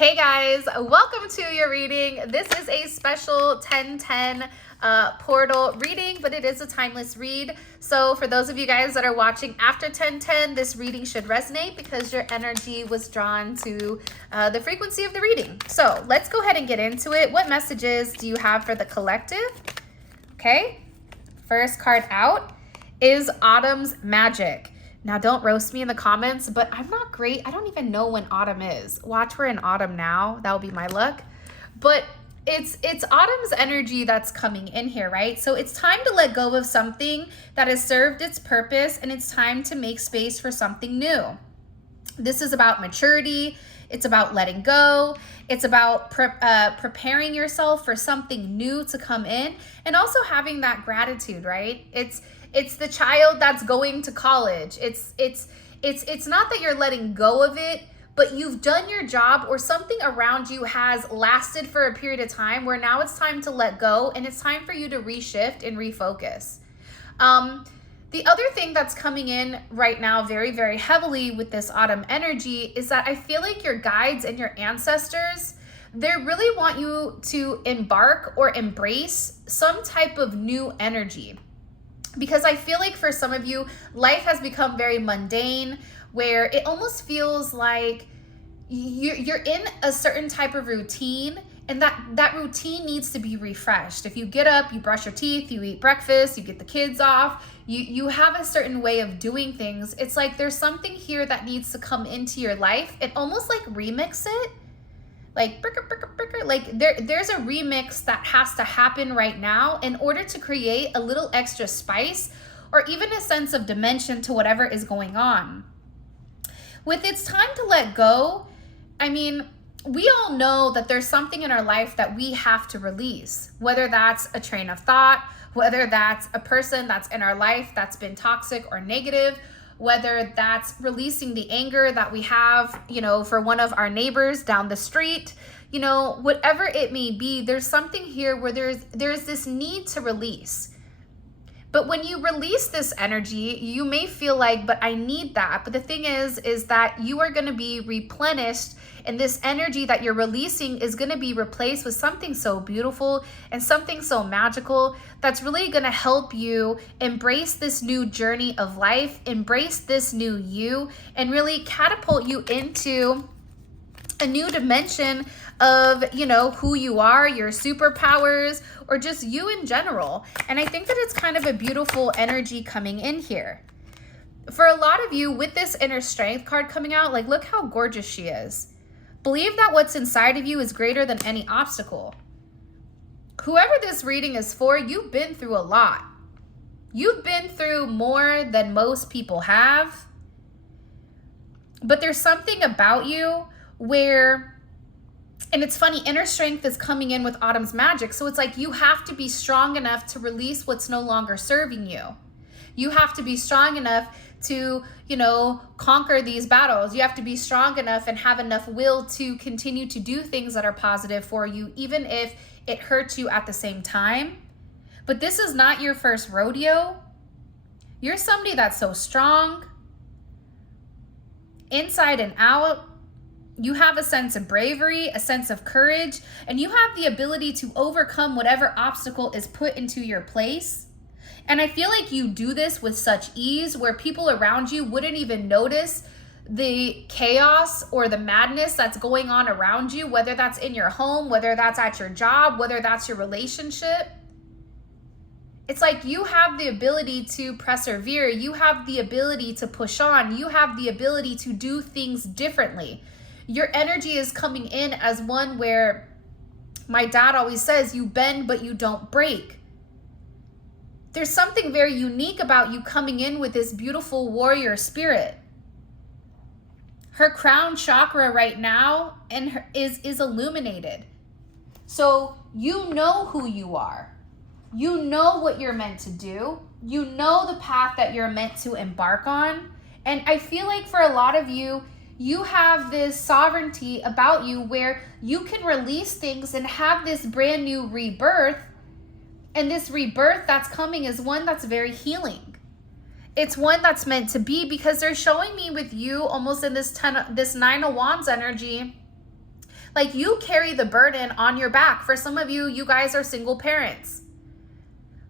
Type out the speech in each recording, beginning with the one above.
Hey guys, welcome to your reading. This is a special 10/10 portal reading, but it is a timeless read. So for those of you guys that are watching after 10/10, this reading should resonate because your energy was drawn to the frequency of the reading. So let's go ahead and get into it. What messages do you have for the collective? Okay, first card out is Autumn's Magic. Now, don't roast me in the comments, but I'm not great. I don't even know when autumn is. Watch, we're in autumn now. That'll be my luck. But it's autumn's energy that's coming in here, right? So it's time to let go of something that has served its purpose, and it's time to make space for something new. This is about maturity. It's about letting go. It's about preparing yourself for something new to come in, and also having that gratitude, right? It's the child that's going to college. It's not that you're letting go of it, but you've done your job, or something around you has lasted for a period of time where now it's time to let go, and it's time for you to reshift and refocus. The other thing that's coming in right now very, very heavily with this autumn energy is that I feel like your guides and your ancestors, they really want you to embark or embrace some type of new energy. Because I feel like for some of you, life has become very mundane, where it almost feels like you're in a certain type of routine, and that routine needs to be refreshed. If you get up, you brush your teeth, you eat breakfast, you get the kids off, you have a certain way of doing things. It's like there's something here that needs to come into your life and almost like remix it. Like like there's a remix that has to happen right now in order to create a little extra spice or even a sense of dimension to whatever is going on. With it's time to let go, I mean, we all know that there's something in our life that we have to release, whether that's a train of thought, whether that's a person that's in our life that's been toxic or negative, whether that's releasing the anger that we have, for one of our neighbors down the street, whatever it may be, there's something here where there's this need to release. But when you release this energy, you may feel like, but I need that. But the thing is that you are going to be replenished, and this energy that you're releasing is going to be replaced with something so beautiful and something so magical that's really going to help you embrace this new journey of life, embrace this new you, and really catapult you into a new dimension of, who you are, your superpowers, or just you in general. And I think that it's kind of a beautiful energy coming in here. For a lot of you, with this inner strength card coming out, like, look how gorgeous she is. Believe that what's inside of you is greater than any obstacle. Whoever this reading is for, you've been through a lot. You've been through more than most people have. But there's something about you where, and it's funny, inner strength is coming in with Autumn's Magic. So it's like you have to be strong enough to release what's no longer serving you. You have to be strong enough to, conquer these battles. You have to be strong enough and have enough will to continue to do things that are positive for you, even if it hurts you at the same time. But this is not your first rodeo. You're somebody that's so strong, inside and out. You have a sense of bravery, a sense of courage, and you have the ability to overcome whatever obstacle is put into your place. And I feel like you do this with such ease where people around you wouldn't even notice the chaos or the madness that's going on around you, whether that's in your home, whether that's at your job, whether that's your relationship. It's like you have the ability to persevere. You have the ability to push on. You have the ability to do things differently. Your energy is coming in as one where my dad always says, you bend, but you don't break. There's something very unique about you coming in with this beautiful warrior spirit. Her crown chakra right now is illuminated. So you know who you are. You know what you're meant to do. You know the path that you're meant to embark on. And I feel like for a lot of you, you have this sovereignty about you where you can release things and have this brand new rebirth. And this rebirth that's coming is one that's very healing. It's one that's meant to be, because they're showing me with you almost in this 9 of Wands energy, Like, you carry the burden on your back. For some of you, you guys are single parents.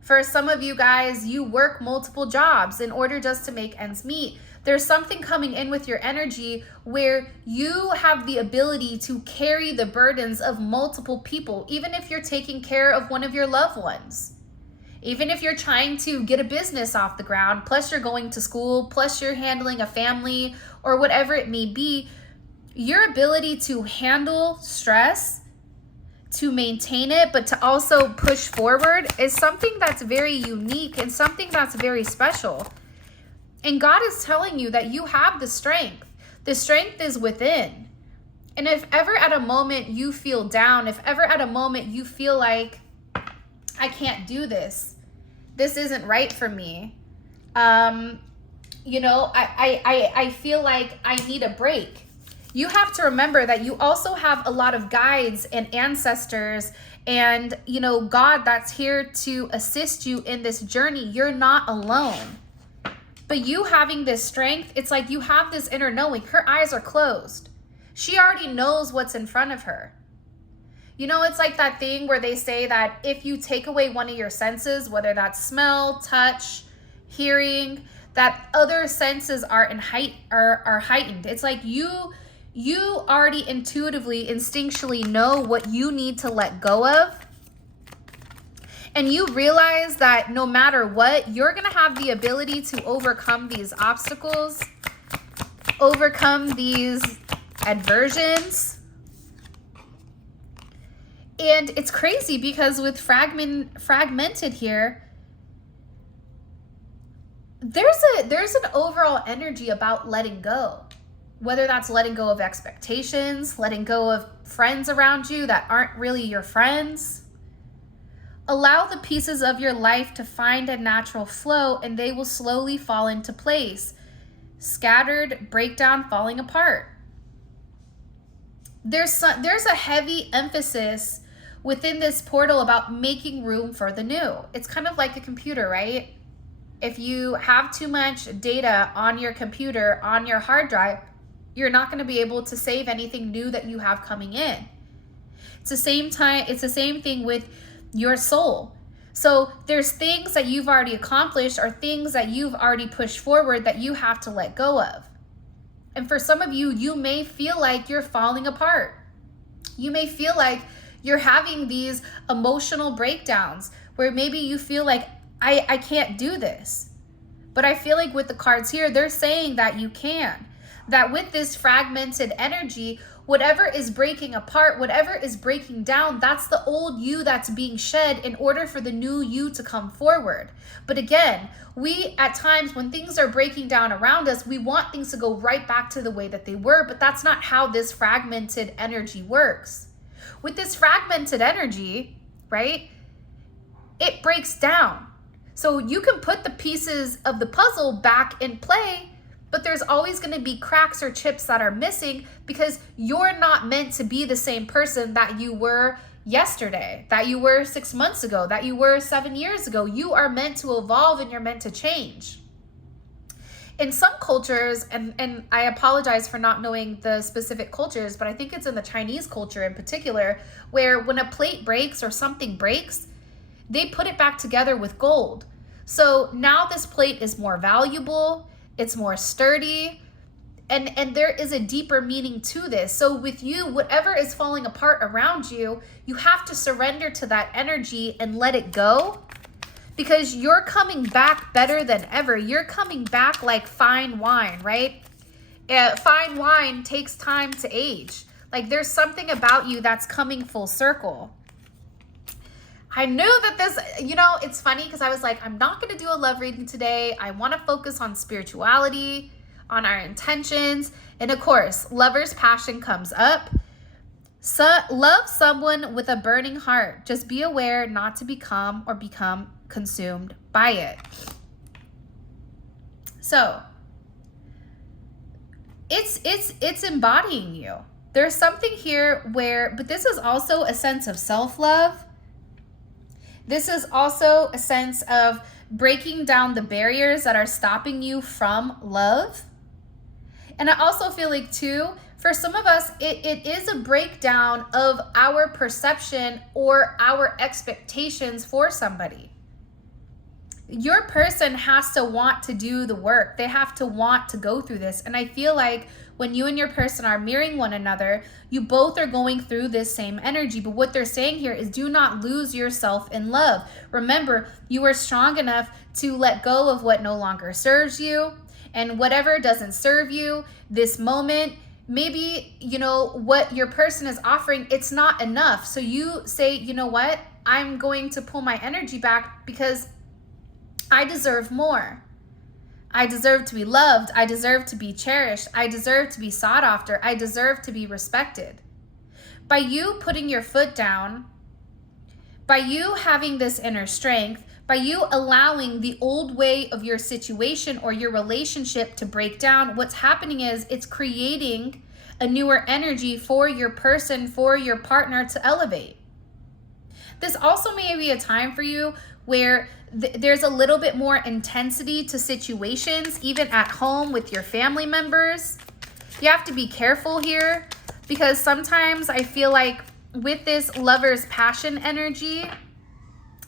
For some of you guys, you work multiple jobs in order just to make ends meet. There's something coming in with your energy where you have the ability to carry the burdens of multiple people, even if you're taking care of one of your loved ones. Even if you're trying to get a business off the ground, plus you're going to school, plus you're handling a family or whatever it may be, your ability to handle stress, to maintain it, but to also push forward is something that's very unique and something that's very special. And God is telling you that you have the strength. The strength is within. And if ever at a moment you feel down, if ever at a moment you feel like, I can't do this, this isn't right for me, you know, I feel like I need a break. You have to remember that you also have a lot of guides and ancestors and, you know, God that's here to assist you in this journey. You're not alone. But you having this strength, it's like you have this inner knowing. Her eyes are closed. She already knows what's in front of her. You know, it's like that thing where they say that if you take away one of your senses, whether that's smell, touch, hearing, that other senses are heightened. It's like you already intuitively, instinctually know what you need to let go of. And you realize that no matter what, you're going to have the ability to overcome these obstacles, overcome these aversions. And it's crazy because with fragmented here, there's an overall energy about letting go. Whether that's letting go of expectations, letting go of friends around you that aren't really your friends. Allow the pieces of your life to find a natural flow and they will slowly fall into place. Scattered, breakdown, falling apart. There's a heavy emphasis within this portal about making room for the new. It's kind of like a computer, right? If you have too much data on your computer, on your hard drive, you're not going to be able to save anything new that you have coming in. It's the same thing with your soul. So there's things that you've already accomplished or things that you've already pushed forward that you have to let go of. And for some of you, you may feel like you're falling apart. You may feel like you're having these emotional breakdowns where maybe you feel like, I can't do this. But I feel like with the cards here, they're saying that you can. That with this fragmented energy, whatever is breaking apart, whatever is breaking down, that's the old you that's being shed in order for the new you to come forward. But again, we at times when things are breaking down around us, we want things to go right back to the way that they were, but that's not how this fragmented energy works. With this fragmented energy, right, it breaks down. So you can put the pieces of the puzzle back in play, but there's always going to be cracks or chips that are missing because you're not meant to be the same person that you were yesterday, that you were 6 months ago, that you were 7 years ago. You are meant to evolve and you're meant to change. In some cultures, and I apologize for not knowing the specific cultures, but I think it's in the Chinese culture in particular, where when a plate breaks or something breaks, they put it back together with gold. So now this plate is more valuable. It's more sturdy, and there is a deeper meaning to this. So with you, whatever is falling apart around you, you have to surrender to that energy and let it go because you're coming back better than ever. You're coming back like fine wine, right? Fine wine takes time to age. Like there's something about you that's coming full circle. I knew that this, you know, it's funny because I was like, I'm not going to do a love reading today. I want to focus on spirituality, on our intentions. And of course, lover's passion comes up. So, love someone with a burning heart. Just be aware not to become or become consumed by it. So, it's embodying you. There's something here where, but this is also a sense of self-love. This is also a sense of breaking down the barriers that are stopping you from love. And I also feel like too, For some of us, it is a breakdown of our perception or our expectations for somebody. Your person has to want to do the work. They have to want to go through this. And I feel like when you and your person are mirroring one another, you both are going through this same energy. But what they're saying here is do not lose yourself in love. Remember, you are strong enough to let go of what no longer serves you, and whatever doesn't serve you this moment. Maybe, you know, what your person is offering, it's not enough. So you say, you know what? I'm going to pull my energy back because I deserve more. I deserve to be loved. I deserve to be cherished. I deserve to be sought after. I deserve to be respected. By you putting your foot down, by you having this inner strength, by you allowing the old way of your situation or your relationship to break down, what's happening is it's creating a newer energy for your person, for your partner to elevate. This also may be a time for you where there's a little bit more intensity to situations, even at home with your family members. You have to be careful here, because sometimes I feel like with this lover's passion energy,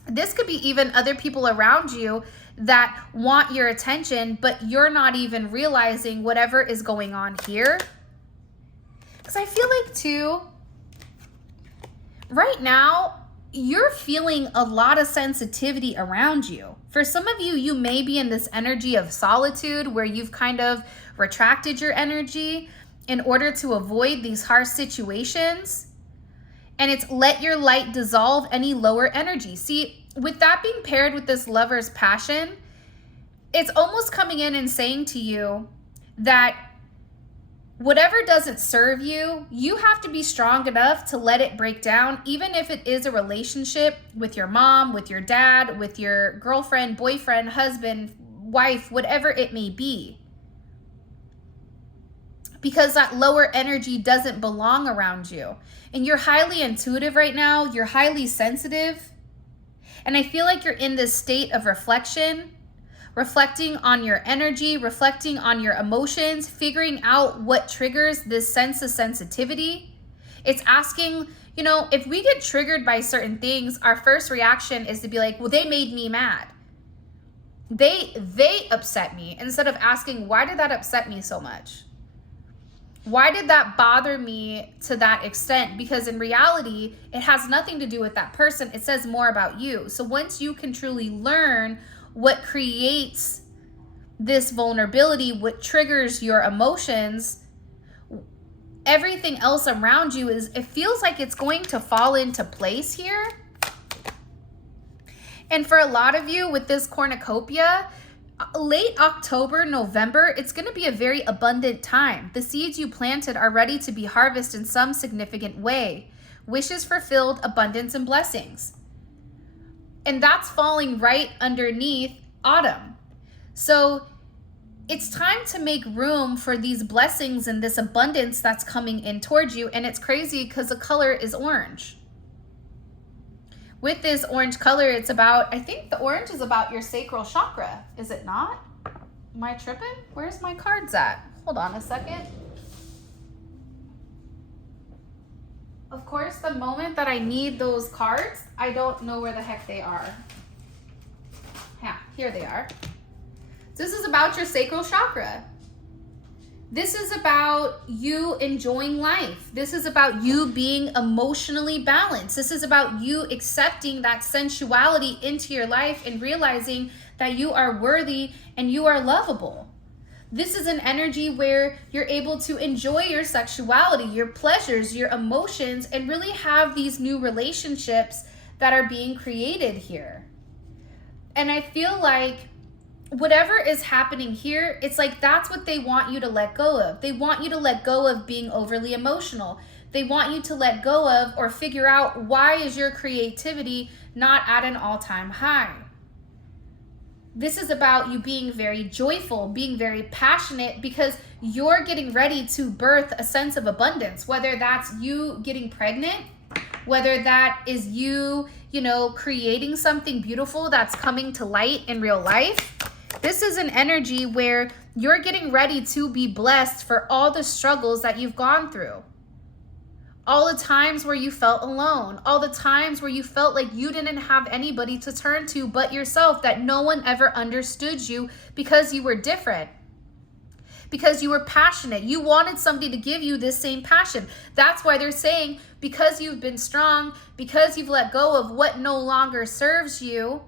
this could be even other people around you that want your attention, but you're not even realizing whatever is going on here. Because I feel like too, right now, you're feeling a lot of sensitivity around you. For some of you, you may be in this energy of solitude where you've kind of retracted your energy in order to avoid these harsh situations. And it's let your light dissolve any lower energy. See, with that being paired with this lover's passion, it's almost coming in and saying to you that whatever doesn't serve you, you have to be strong enough to let it break down, even if it is a relationship with your mom, with your dad, with your girlfriend, boyfriend, husband, wife, whatever it may be. Because that lower energy doesn't belong around you. And you're highly intuitive right now. You're highly sensitive. And I feel like you're in this state of reflection, reflecting on your energy, reflecting on your emotions, figuring out what triggers this sense of sensitivity. It's asking, you know, if we get triggered by certain things, our first reaction is to be like, well, they made me mad. They upset me, instead of asking, why did that upset me so much? Why did that bother me to that extent? Because in reality, it has nothing to do with that person. It says more about you. So once you can truly learn what creates this vulnerability, what triggers your emotions, everything else around you it feels like it's going to fall into place here. And for a lot of you with this cornucopia, late October, November, it's going to be a very abundant time. The seeds you planted are ready to be harvested in some significant way. Wishes fulfilled, abundance and blessings. And that's falling right underneath autumn. So it's time to make room for these blessings and this abundance that's coming in towards you. And it's crazy because the color is orange. With this orange color, it's about, I think the orange is about your sacral chakra. Is it not? Am I tripping? Where's my cards at? Hold on a second. Of course, the moment that I need those cards, I don't know where the heck they are. Yeah, here they are. This is about your sacral chakra. This is about you enjoying life. This is about you being emotionally balanced. This is about you accepting that sensuality into your life and realizing that you are worthy and you are lovable. This is an energy where you're able to enjoy your sexuality, your pleasures, your emotions, and really have these new relationships that are being created here. And I feel like whatever is happening here, it's like that's what they want you to let go of. They want you to let go of being overly emotional. They want you to let go of or figure out, why is your creativity not at an all-time high? This is about you being very joyful, being very passionate, because you're getting ready to birth a sense of abundance, whether that's you getting pregnant, whether that is you, creating something beautiful that's coming to light in real life. This is an energy where you're getting ready to be blessed for all the struggles that you've gone through. All the times where you felt alone, all the times where you felt like you didn't have anybody to turn to but yourself, that no one ever understood you because you were different, because you were passionate. You wanted somebody to give you this same passion. That's why they're saying, because you've been strong, because you've let go of what no longer serves you,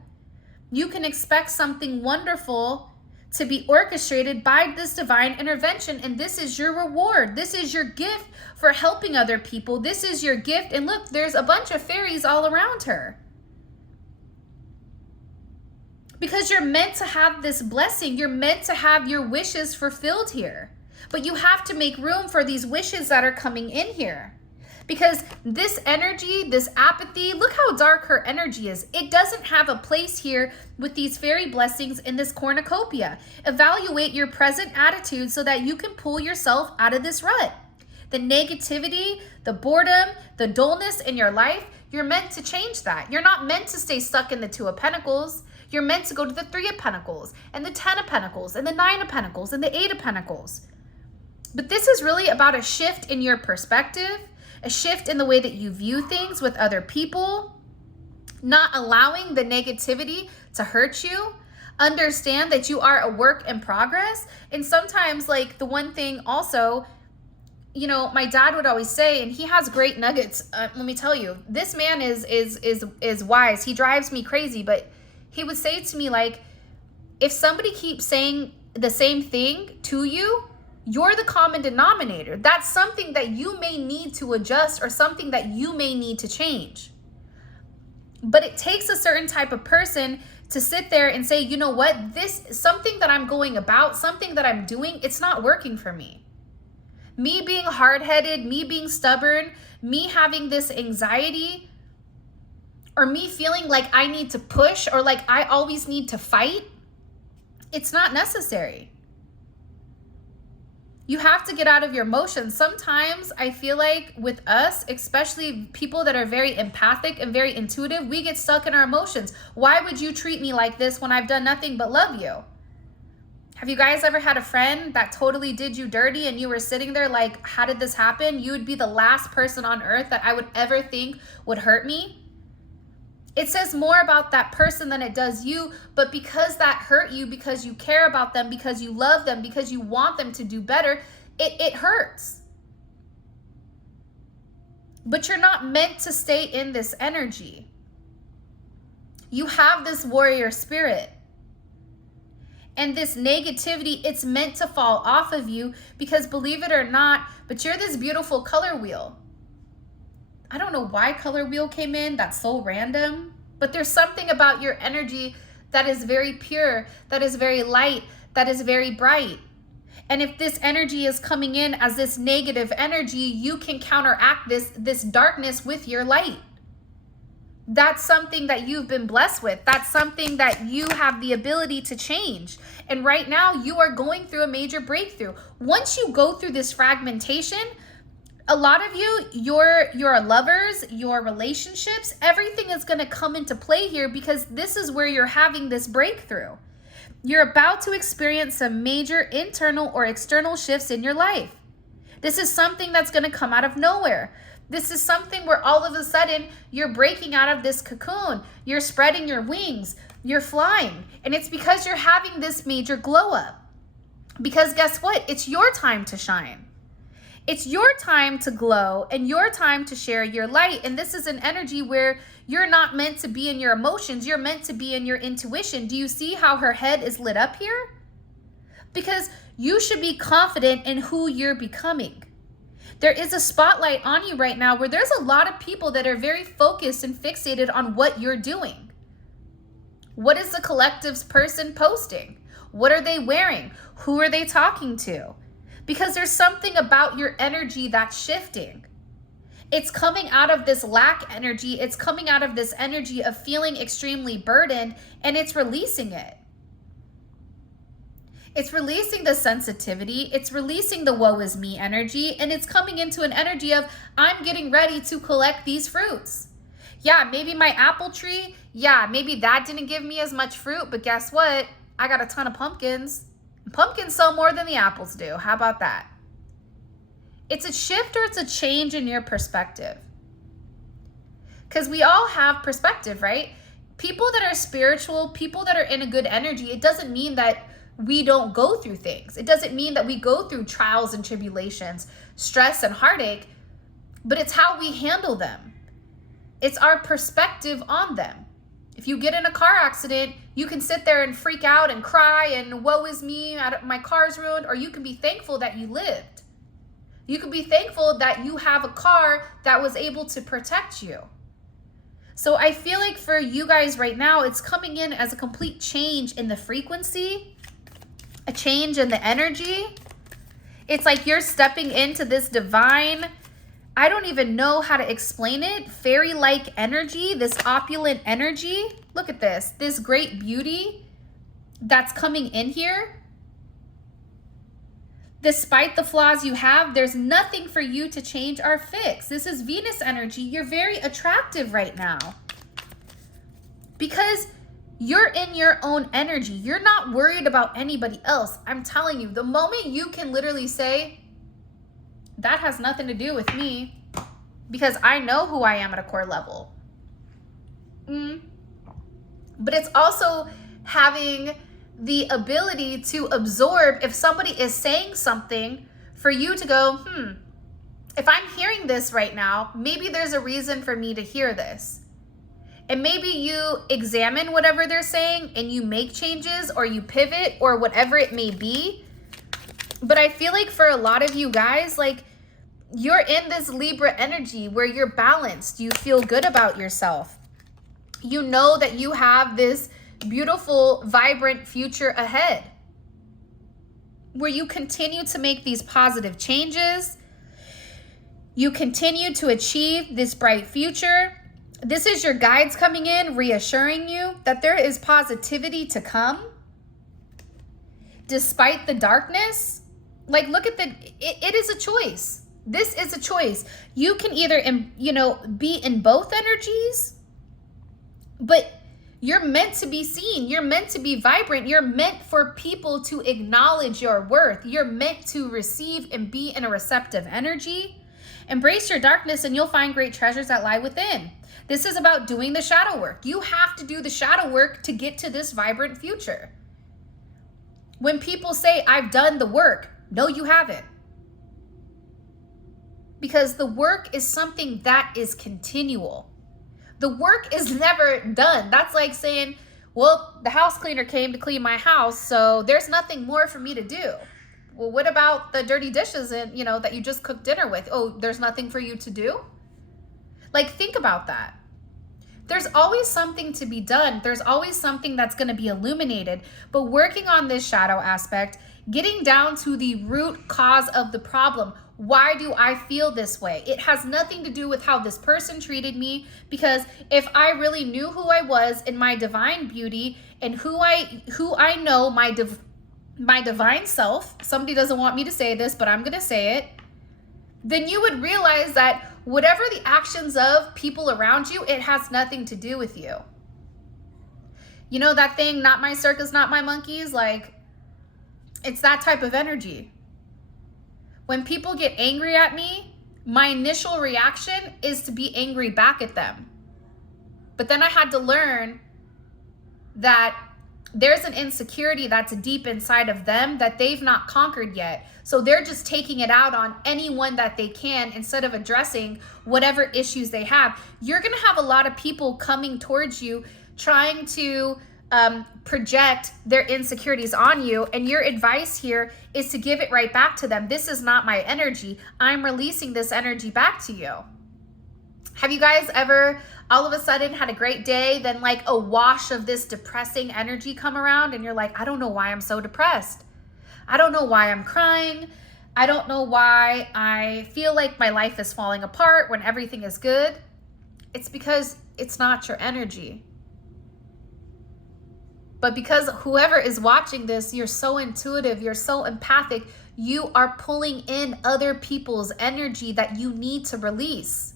you can expect something wonderful to be orchestrated by this divine intervention. And this is your reward. This is your gift for helping other people. This is your gift. And look, there's a bunch of fairies all around her. Because you're meant to have this blessing. You're meant to have your wishes fulfilled here. But you have to make room for these wishes that are coming in here. Because this energy, this apathy, look how dark her energy is. It doesn't have a place here with these fairy blessings in this cornucopia. Evaluate your present attitude so that you can pull yourself out of this rut. The negativity, the boredom, the dullness in your life, you're meant to change that. You're not meant to stay stuck in the Two of Pentacles. You're meant to go to the Three of Pentacles and the Ten of Pentacles and the Nine of Pentacles and the Eight of Pentacles. But this is really about a shift in your perspective, a shift in the way that you view things with other people, not allowing the negativity to hurt you. Understand that you are a work in progress. And sometimes, like, the one thing also, you know, my dad would always say, and he has great nuggets. Let me tell you, this man is wise. He drives me crazy, but he would say to me, like, if somebody keeps saying the same thing to you, you're the common denominator. That's something that you may need to adjust or something that you may need to change. But it takes a certain type of person to sit there and say, you know what, this something that I'm going about, something that I'm doing, it's not working for me. Me being hard-headed, me being stubborn, me having this anxiety, or me feeling like I need to push or like I always need to fight, it's not necessary. You have to get out of your emotions. Sometimes I feel like with us, especially people that are very empathic and very intuitive, we get stuck in our emotions. Why would you treat me like this when I've done nothing but love you? Have you guys ever had a friend that totally did you dirty and you were sitting there like, how did this happen? You would be the last person on earth that I would ever think would hurt me. It says more about that person than it does you, but because that hurt you, because you care about them, because you love them, because you want them to do better, it hurts. But you're not meant to stay in this energy. You have this warrior spirit. And this negativity, it's meant to fall off of you because, believe it or not, but you're this beautiful color wheel. I don't know why color wheel came in. That's so random. But there's something about your energy that is very pure, that is very light, that is very bright. And if this energy is coming in as this negative energy, you can counteract this darkness with your light. That's something that you've been blessed with. That's something that you have the ability to change. And right now you are going through a major breakthrough. Once you go through this fragmentation, a lot of you, your lovers, your relationships, everything is going to come into play here because this is where you're having this breakthrough. You're about to experience some major internal or external shifts in your life. This is something that's going to come out of nowhere. This is something where all of a sudden you're breaking out of this cocoon. You're spreading your wings. You're flying. And it's because you're having this major glow up. Because guess what? It's your time to shine. It's your time to glow and your time to share your light. And this is an energy where you're not meant to be in your emotions. You're meant to be in your intuition. Do you see how her head is lit up here? Because you should be confident in who you're becoming. There is a spotlight on you right now where there's a lot of people that are very focused and fixated on what you're doing. What is the collective's person posting? What are they wearing? Who are they talking to? Because there's something about your energy that's shifting. It's coming out of this lack energy. It's coming out of this energy of feeling extremely burdened, and it's releasing it. It's releasing the sensitivity. It's releasing the woe is me energy, and it's coming into an energy of, I'm getting ready to collect these fruits. Yeah, maybe my apple tree, yeah, maybe that didn't give me as much fruit, but guess what? I got a ton of pumpkins. Pumpkins sell more than the apples do. How about that? It's a shift or it's a change in your perspective. Because we all have perspective, right? People that are spiritual, people that are in a good energy, it doesn't mean that we don't go through things. It doesn't mean that we go through trials and tribulations, stress and heartache, but it's how we handle them. It's our perspective on them. If you get in a car accident, you can sit there and freak out and cry and woe is me, my car's ruined, or you can be thankful that you lived. You can be thankful that you have a car that was able to protect you. So I feel like for you guys right now, it's coming in as a complete change in the frequency, a change in the energy. It's like you're stepping into this divine, I don't even know how to explain it, fairy-like energy, this opulent energy. Look at this great beauty that's coming in here. Despite the flaws you have, there's nothing for you to change or fix. This is Venus energy. You're very attractive right now because you're in your own energy. You're not worried about anybody else. I'm telling you, the moment you can literally say, that has nothing to do with me because I know who I am at a core level. But it's also having the ability to absorb if somebody is saying something for you to go, if I'm hearing this right now, maybe there's a reason for me to hear this. And maybe you examine whatever they're saying and you make changes or you pivot or whatever it may be. But I feel like for a lot of you guys, like you're in this Libra energy where you're balanced. You feel good about yourself. You know that you have this beautiful, vibrant future ahead where you continue to make these positive changes. You continue to achieve this bright future. This is your guides coming in, reassuring you that there is positivity to come despite the darkness. Like, look at it is a choice. This is a choice. You can either, be in both energies, but you're meant to be seen. You're meant to be vibrant. You're meant for people to acknowledge your worth. You're meant to receive and be in a receptive energy. Embrace your darkness and you'll find great treasures that lie within. This is about doing the shadow work. You have to do the shadow work to get to this vibrant future. When people say, I've done the work, no, you haven't. Because the work is something that is continual. The work is never done. That's like saying, well, the house cleaner came to clean my house, so there's nothing more for me to do. Well, what about the dirty dishes and that you just cooked dinner with? Oh, there's nothing for you to do? Like, think about that. There's always something to be done. There's always something that's going to be illuminated. But working on this shadow aspect, getting down to the root cause of the problem. Why do I feel this way? It has nothing to do with how this person treated me, because if I really knew who I was in my divine beauty and who I know, my divine self, somebody doesn't want me to say this, but I'm going to say it, then you would realize that whatever the actions of people around you, it has nothing to do with you. You know that thing, not my circus, not my monkeys? Like, it's that type of energy. When people get angry at me, my initial reaction is to be angry back at them. But then I had to learn that there's an insecurity that's deep inside of them that they've not conquered yet. So they're just taking it out on anyone that they can instead of addressing whatever issues they have. You're going to have a lot of people coming towards you trying to project their insecurities on you. And your advice here is to give it right back to them. This is not my energy. I'm releasing this energy back to you. Have you guys ever all of a sudden had a great day, then like a wash of this depressing energy come around and you're like, I don't know why I'm so depressed. I don't know why I'm crying. I don't know why I feel like my life is falling apart when everything is good. It's because it's not your energy. But because whoever is watching this, you're so intuitive, you're so empathic, you are pulling in other people's energy that you need to release.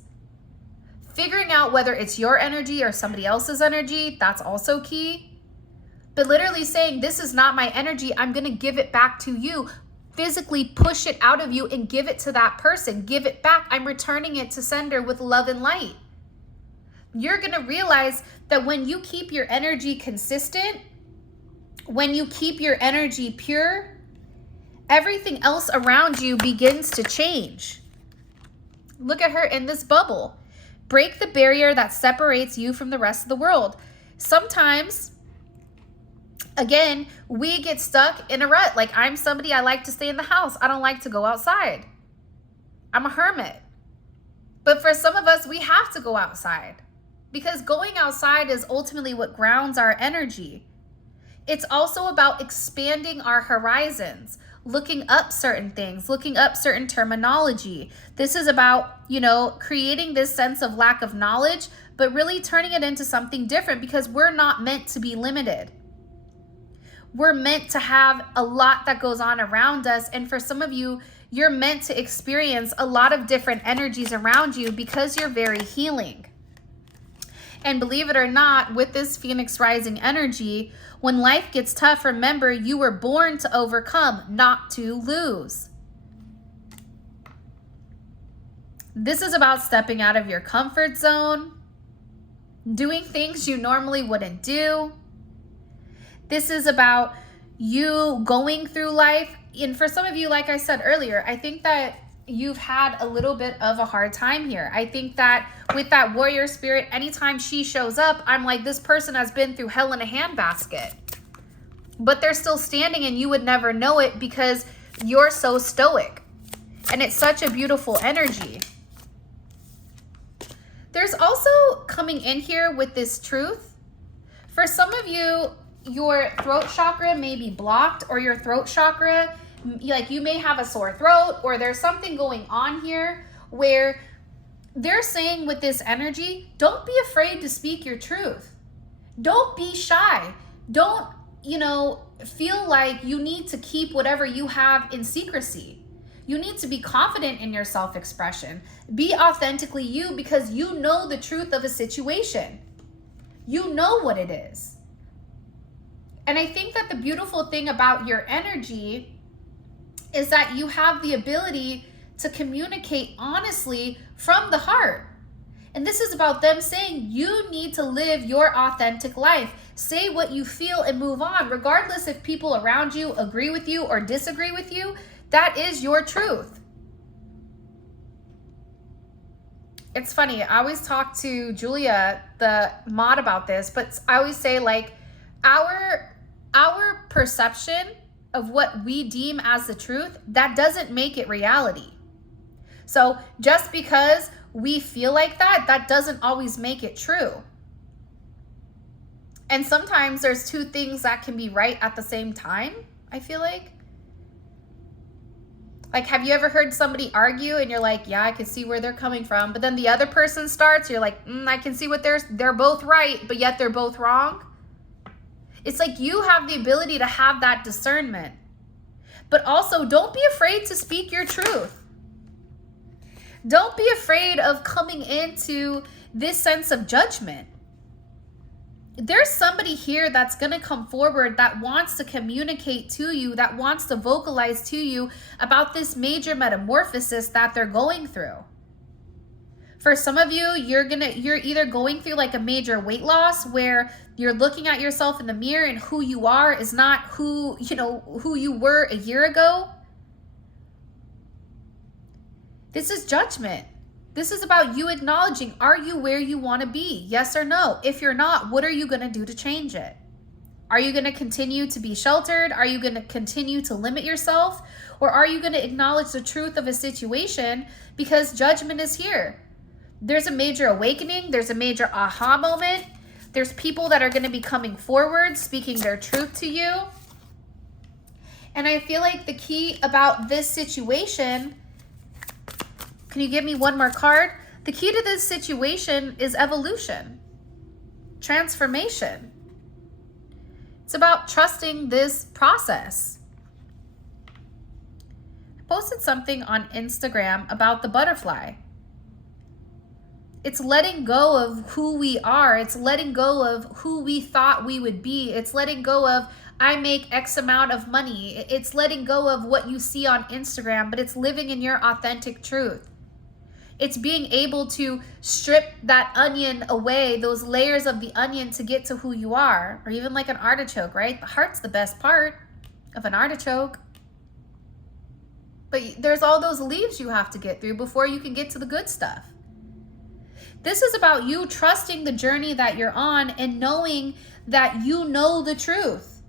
Figuring out whether it's your energy or somebody else's energy, that's also key. but literally saying, this is not my energy. I'm going to give it back to you. Physically push it out of you and give it to that person. Give it back. I'm returning it to sender with love and light. You're going to realize that when you keep your energy consistent, when you keep your energy pure, everything else around you begins to change. Look at her in this bubble. Break the barrier that separates you from the rest of the world. Sometimes, again, we get stuck in a rut. Like, I'm somebody, I like to stay in the house. I don't like to go outside. I'm a hermit. But for some of us, we have to go outside, because going outside is ultimately what grounds our energy. It's also about expanding our horizons, looking up certain things, looking up certain terminology. This is about, creating this sense of lack of knowledge, but really turning it into something different, because we're not meant to be limited. We're meant to have a lot that goes on around us. And for some of you, you're meant to experience a lot of different energies around you because you're very healing. And believe it or not, with this Phoenix rising energy, when life gets tough, remember, you were born to overcome, not to lose. This is about stepping out of your comfort zone, doing things you normally wouldn't do. This is about you going through life. And for some of you, like I said earlier, I think that you've had a little bit of a hard time here. I think that with that warrior spirit, anytime she shows up, I'm like, this person has been through hell in a handbasket. But they're still standing, and you would never know it because you're so stoic. And it's such a beautiful energy. There's also coming in here with this truth. For some of you, your throat chakra may be blocked, or your throat chakra, like you may have a sore throat, or there's something going on here where they're saying with this energy, don't be afraid to speak your truth. Don't be shy. Don't, feel like you need to keep whatever you have in secrecy. You need to be confident in your self-expression. Be authentically you, because you know the truth of a situation. You know what it is. And I think that the beautiful thing about your energy is that you have the ability to communicate honestly from the heart. And this is about them saying you need to live your authentic life. Say what you feel and move on, regardless if people around you agree with you or disagree with you. That is your truth. It's funny, I always talk to Julia, the mod, about this, but I always say, like, our perception of what we deem as the truth, that doesn't make it reality. So just because we feel like that, that doesn't always make it true. And sometimes there's two things that can be right at the same time, I feel like. Like, have you ever heard somebody argue and you're like, yeah, I can see where they're coming from. But then the other person starts, you're like, I can see what they're both right, but yet they're both wrong. It's like you have the ability to have that discernment. But also, don't be afraid to speak your truth. Don't be afraid of coming into this sense of judgment. There's somebody here that's going to come forward that wants to communicate to you, that wants to vocalize to you about this major metamorphosis that they're going through. For some of you, you're either going through like a major weight loss where you're looking at yourself in the mirror and who you are is not who you were a year ago. This is judgment. This is about you acknowledging, are you where you want to be? Yes or no? If you're not, what are you going to do to change it? Are you going to continue to be sheltered? Are you going to continue to limit yourself? Or are you going to acknowledge the truth of a situation because judgment is here? There's a major awakening. There's a major aha moment. There's people that are going to be coming forward, speaking their truth to you. And I feel like the key about this situation, can you give me one more card? The key to this situation is evolution, transformation. It's about trusting this process. I posted something on Instagram about the butterfly. It's letting go of who we are. It's letting go of who we thought we would be. It's letting go of, I make X amount of money. It's letting go of what you see on Instagram, but it's living in your authentic truth. It's being able to strip that onion away, those layers of the onion, to get to who you are. Or even like an artichoke, right? The heart's the best part of an artichoke. But there's all those leaves you have to get through before you can get to the good stuff. This is about you trusting the journey that you're on and knowing that you know the truth.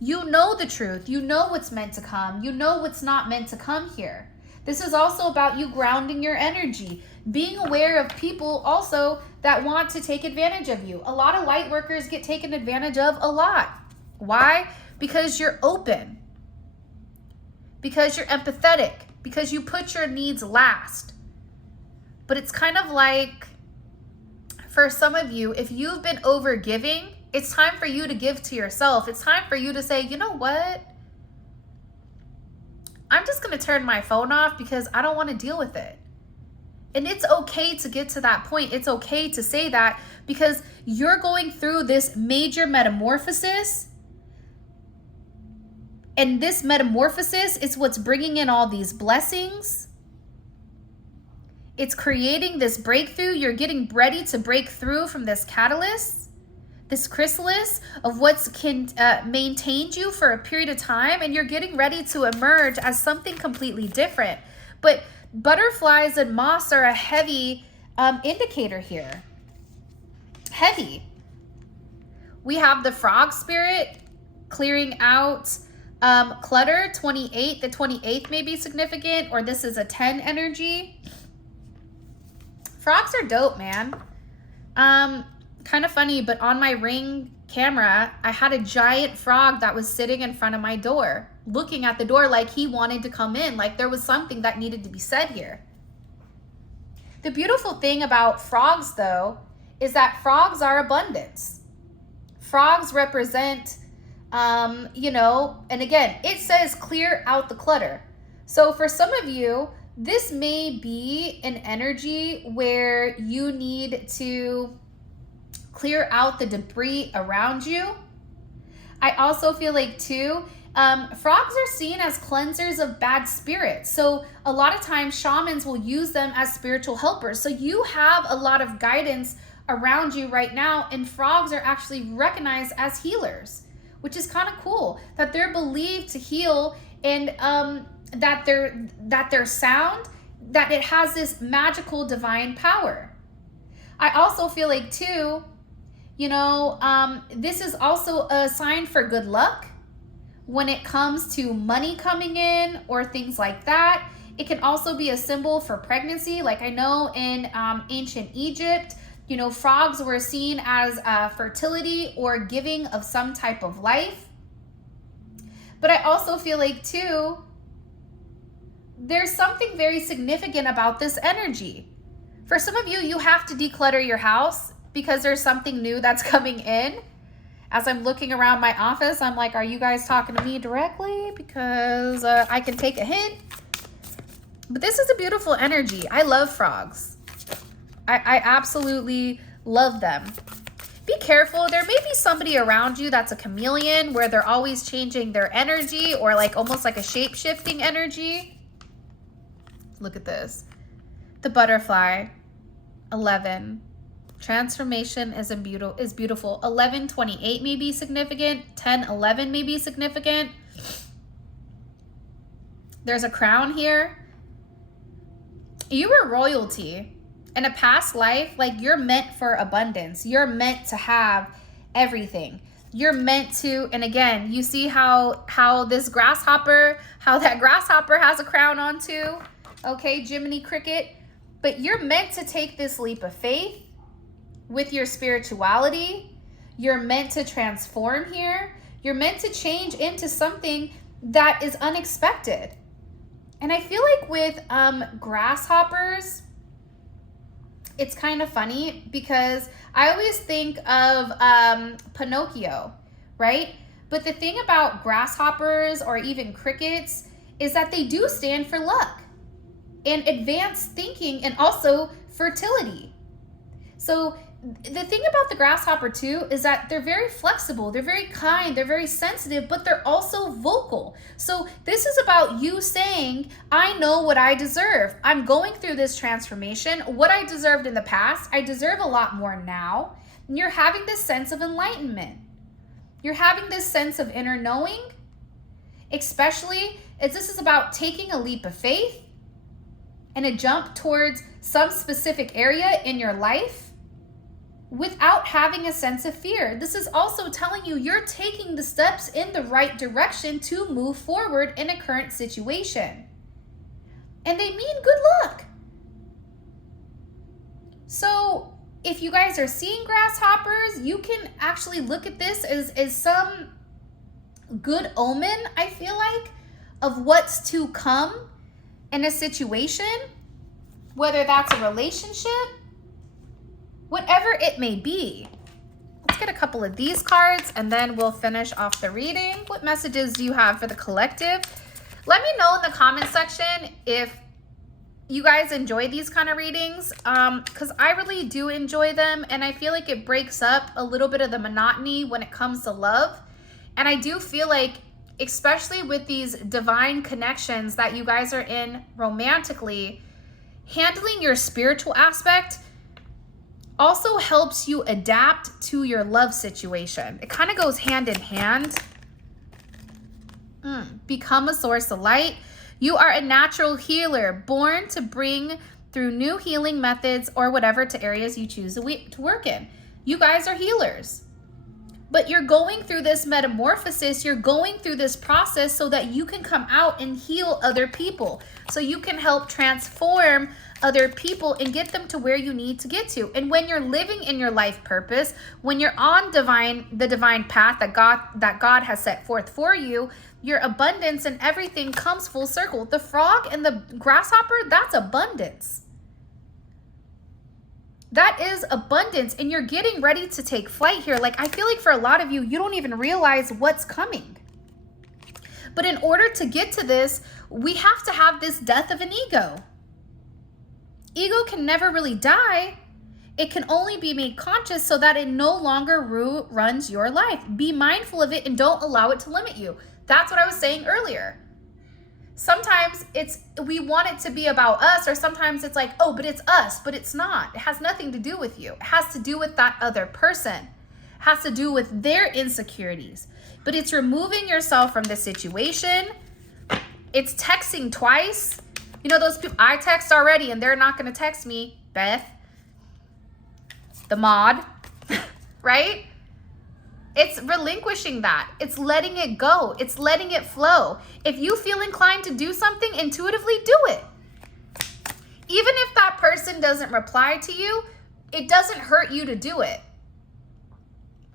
You know the truth. You know what's meant to come. You know what's not meant to come here. This is also about you grounding your energy, being aware of people also that want to take advantage of you. A lot of light workers get taken advantage of a lot. Why? Because you're open, because you're empathetic, because you put your needs last. But it's kind of like, for some of you, if you've been over giving, it's time for you to give to yourself. It's time for you to say, you know what? I'm just going to turn my phone off because I don't want to deal with it. And it's okay to get to that point. It's okay to say that because you're going through this major metamorphosis. And this metamorphosis is what's bringing in all these blessings. It's creating this breakthrough. You're getting ready to break through from this catalyst, this chrysalis of what can maintain you for a period of time. And you're getting ready to emerge as something completely different. But butterflies and moths are a heavy indicator here. Heavy. We have the frog spirit clearing out clutter. 28. The 28th may be significant, or this is a 10 energy. Frogs are dope, man. Kind of funny, but on my Ring camera, I had a giant frog that was sitting in front of my door, looking at the door like he wanted to come in, like there was something that needed to be said here. The beautiful thing about frogs, though, is that frogs are abundance. Frogs represent, you know, and again, it says clear out the clutter. So for some of you, this may be an energy where you need to clear out the debris around you. I also feel like too, frogs are seen as cleansers of bad spirits. So a lot of times shamans will use them as spiritual helpers. So you have a lot of guidance around you right now, and frogs are actually recognized as healers, which is kind of cool that they're believed to heal, and that their sound, that it has this magical divine power. I also feel like too, you know, this is also a sign for good luck when it comes to money coming in or things like that. It can also be a symbol for pregnancy. Like I know in ancient Egypt, you know, frogs were seen as fertility or giving of some type of life. But I also feel like too, there's something very significant about this energy. For some of you, you have to declutter your house because there's something new that's coming in. As I'm looking around my office, I'm like, are you guys talking to me directly? Because I can take a hint. But this is a beautiful energy. I love frogs. I absolutely love them. Be careful. There may be somebody around you that's a chameleon where they're always changing their energy, or like almost like a shape-shifting energy. Look at this. The butterfly. 11. Transformation is beautiful. 11:28 may be significant. 10:11 may be significant. There's a crown here. You were royalty. In a past life, like you're meant for abundance. You're meant to have everything. You're meant to, and again, you see how this grasshopper, how that grasshopper has a crown on too. Okay, Jiminy Cricket. But you're meant to take this leap of faith with your spirituality. You're meant to transform here. You're meant to change into something that is unexpected. And I feel like with grasshoppers, it's kind of funny because I always think of Pinocchio, right? But the thing about grasshoppers or even crickets is that they do stand for luck and advanced thinking, and also fertility. So the thing about the grasshopper too is that they're very flexible, they're very kind, they're very sensitive, but they're also vocal. So this is about you saying, I know what I deserve. I'm going through this transformation. What I deserved in the past, I deserve a lot more now. And you're having this sense of enlightenment. You're having this sense of inner knowing, especially as this is about taking a leap of faith and a jump towards some specific area in your life without having a sense of fear. This is also telling you you're taking the steps in the right direction to move forward in a current situation. And they mean good luck. So if you guys are seeing grasshoppers, you can actually look at this as some good omen, I feel like, of what's to come in a situation, whether that's a relationship, whatever it may be. Let's get a couple of these cards and then we'll finish off the reading. What messages do you have for the collective? Let me know in the comment section if you guys enjoy these kind of readings, because I really do enjoy them, and I feel like it breaks up a little bit of the monotony when it comes to love. And I do feel like, especially with these divine connections that you guys are in romantically, handling your spiritual aspect also helps you adapt to your love situation. It kind of goes hand in hand. Become a source of light. You are a natural healer, born to bring through new healing methods or whatever to areas you choose to work in. You guys are healers. But you're going through this metamorphosis, you're going through this process so that you can come out and heal other people. So you can help transform other people and get them to where you need to get to. And when you're living in your life purpose, when you're on the divine path that God has set forth for you, your abundance and everything comes full circle. The frog and the grasshopper, that's abundance. That is abundance, and you're getting ready to take flight here. Like, I feel like for a lot of you, you don't even realize what's coming. But in order to get to this, we have to have this death of an ego. Ego can never really die. It can only be made conscious so that it no longer runs your life. Be mindful of it and don't allow it to limit you. That's what I was saying earlier. Sometimes we want it to be about us, or sometimes it's like, oh, but it's us, but it's not. It has nothing to do with you. It has to do with that other person. It has to do with their insecurities. But it's removing yourself from the situation. It's texting twice. You know, those people, I text already and they're not going to text me, Beth, the mod, right? It's relinquishing that. It's letting it go. It's letting it flow. If you feel inclined to do something, intuitively do it. Even if that person doesn't reply to you, it doesn't hurt you to do it.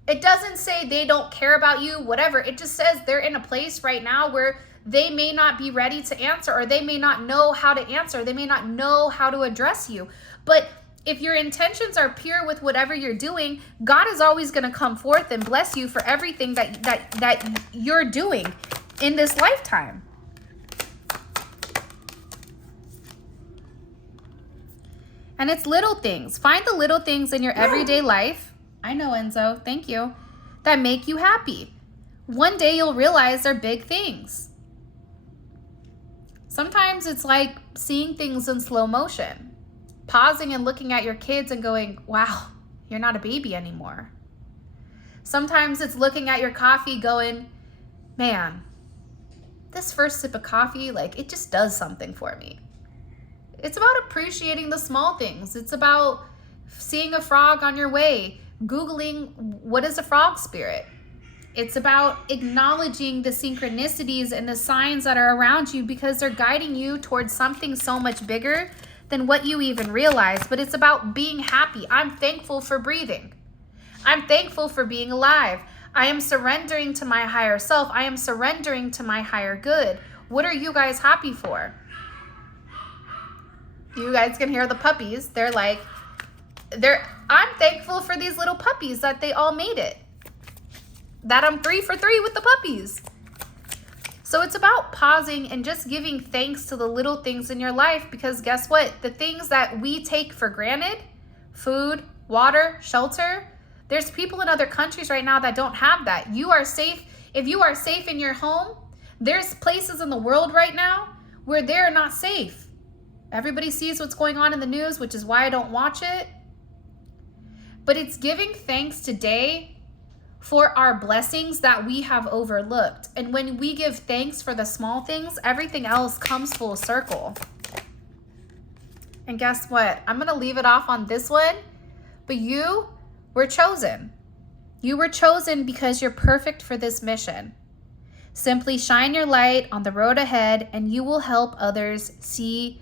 It doesn't say they don't care about you, whatever. It just says they're in a place right now where they may not be ready to answer, or they may not know how to answer. They may not know how to address you. But if your intentions are pure with whatever you're doing, God is always going to come forth and bless you for everything that you're doing in this lifetime. And it's little things. Find the little things in your everyday life. I know, Enzo. Thank you. That make you happy. One day you'll realize they're big things. Sometimes it's like seeing things in slow motion. Pausing and looking at your kids and going, wow, you're not a baby anymore. Sometimes it's looking at your coffee going, man, this first sip of coffee, like, it just does something for me. It's about appreciating the small things. It's about seeing a frog on your way, Googling, what is a frog spirit? It's about acknowledging the synchronicities and the signs that are around you, because they're guiding you towards something so much bigger than what you even realize. But it's about being happy. I'm thankful for breathing. I'm thankful for being alive. I am surrendering to my higher self. I am surrendering to my higher good. What are you guys happy for? You guys can hear the puppies. I'm thankful for these little puppies that they all made it. That I'm 3 for 3 with the puppies. So it's about pausing and just giving thanks to the little things in your life, because guess what? The things that we take for granted, food, water, shelter, there's people in other countries right now that don't have that. You are safe. If you are safe in your home, there's places in the world right now where they're not safe. Everybody sees what's going on in the news, which is why I don't watch it. But it's giving thanks today for our blessings that we have overlooked. And when we give thanks for the small things, everything else comes full circle. And guess what? I'm going to leave it off on this one, but you were chosen. You were chosen because you're perfect for this mission. Simply shine your light on the road ahead and you will help others see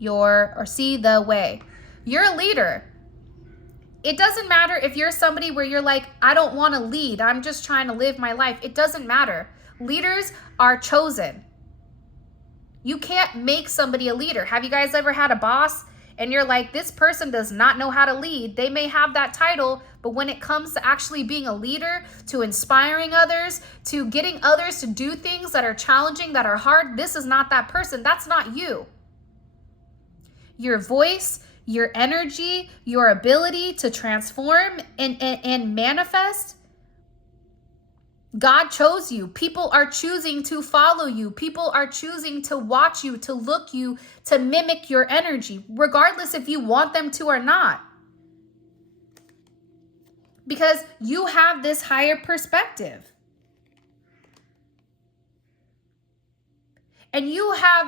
the way. You're a leader. It doesn't matter if you're somebody where you're like, I don't want to lead, I'm just trying to live my life. It doesn't matter. Leaders are chosen. You can't make somebody a leader. Have you guys ever had a boss and you're like, this person does not know how to lead? They may have that title, but when it comes to actually being a leader, to inspiring others, to getting others to do things that are challenging, that are hard, this is not that person. That's not you. Your voice, your energy, your ability to transform and manifest, God chose you. People are choosing to follow you. People are choosing to watch you, to look you, to mimic your energy, regardless if you want them to or not. Because you have this higher perspective. And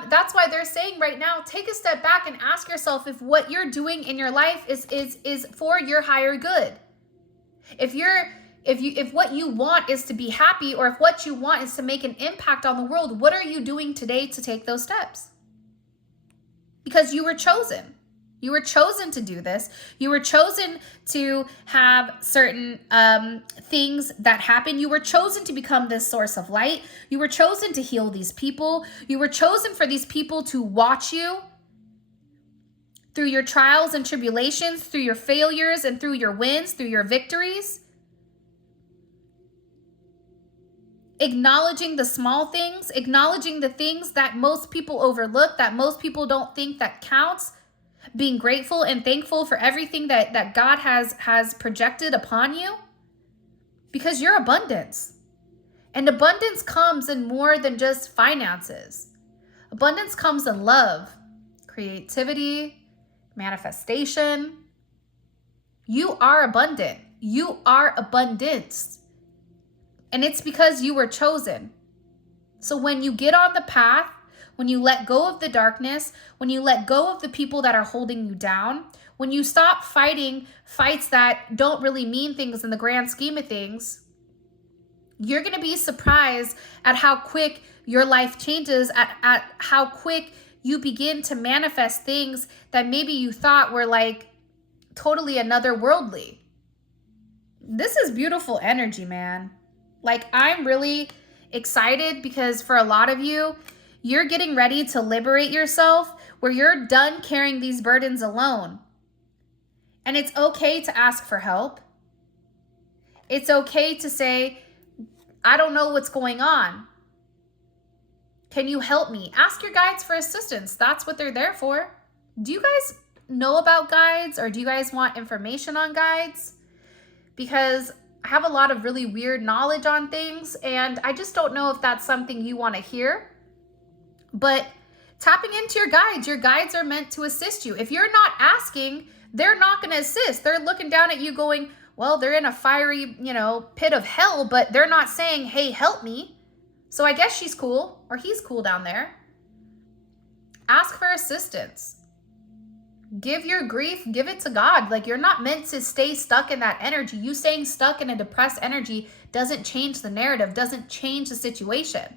that's why they're saying right now, take a step back and ask yourself if what you're doing in your life is for your higher good. If what you want is to be happy, or if what you want is to make an impact on the world, what are you doing today to take those steps? Because you were chosen. You were chosen to do this. You were chosen to have certain things that happen. You were chosen to become this source of light. You were chosen to heal these people. You were chosen for these people to watch you through your trials and tribulations, through your failures and through your wins, through your victories. Acknowledging the small things, acknowledging the things that most people overlook, that most people don't think that counts. Being grateful and thankful for everything that God has projected upon you, because you're abundance. And abundance comes in more than just finances. Abundance comes in love, creativity, manifestation. You are abundant. You are abundance. And it's because you were chosen. So when you get on the path, when you let go of the darkness, when you let go of the people that are holding you down, when you stop fighting fights that don't really mean things in the grand scheme of things, you're going to be surprised at how quick your life changes, at how quick you begin to manifest things that maybe you thought were like totally another worldly. This is beautiful energy, man. Like, I'm really excited because for a lot of you, you're getting ready to liberate yourself, where you're done carrying these burdens alone. And it's okay to ask for help. It's okay to say, I don't know what's going on. Can you help me? Ask your guides for assistance. That's what they're there for. Do you guys know about guides, or do you guys want information on guides? Because I have a lot of really weird knowledge on things, and I just don't know if that's something you want to hear. But tapping into your guides are meant to assist you. If you're not asking, they're not going to assist. They're looking down at you going, well, they're in a fiery, pit of hell, but they're not saying, hey, help me. So I guess she's cool, or he's cool down there. Ask for assistance. Give your grief, give it to God. Like, you're not meant to stay stuck in that energy. You staying stuck in a depressed energy doesn't change the narrative, doesn't change the situation.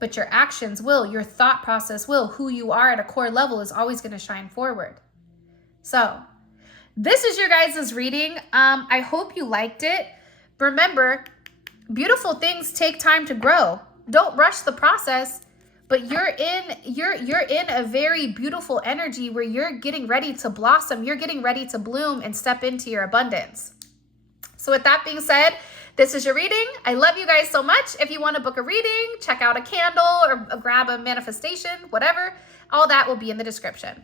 But your actions will, your thought process will, who you are at a core level is always going to shine forward. So this is your guys' reading. I hope you liked it. Remember, beautiful things take time to grow. Don't rush the process, but you're in a very beautiful energy where you're getting ready to blossom. You're getting ready to bloom and step into your abundance. So with that being said, this is your reading. I love you guys so much. If you want to book a reading, check out a candle or grab a manifestation, whatever, all that will be in the description.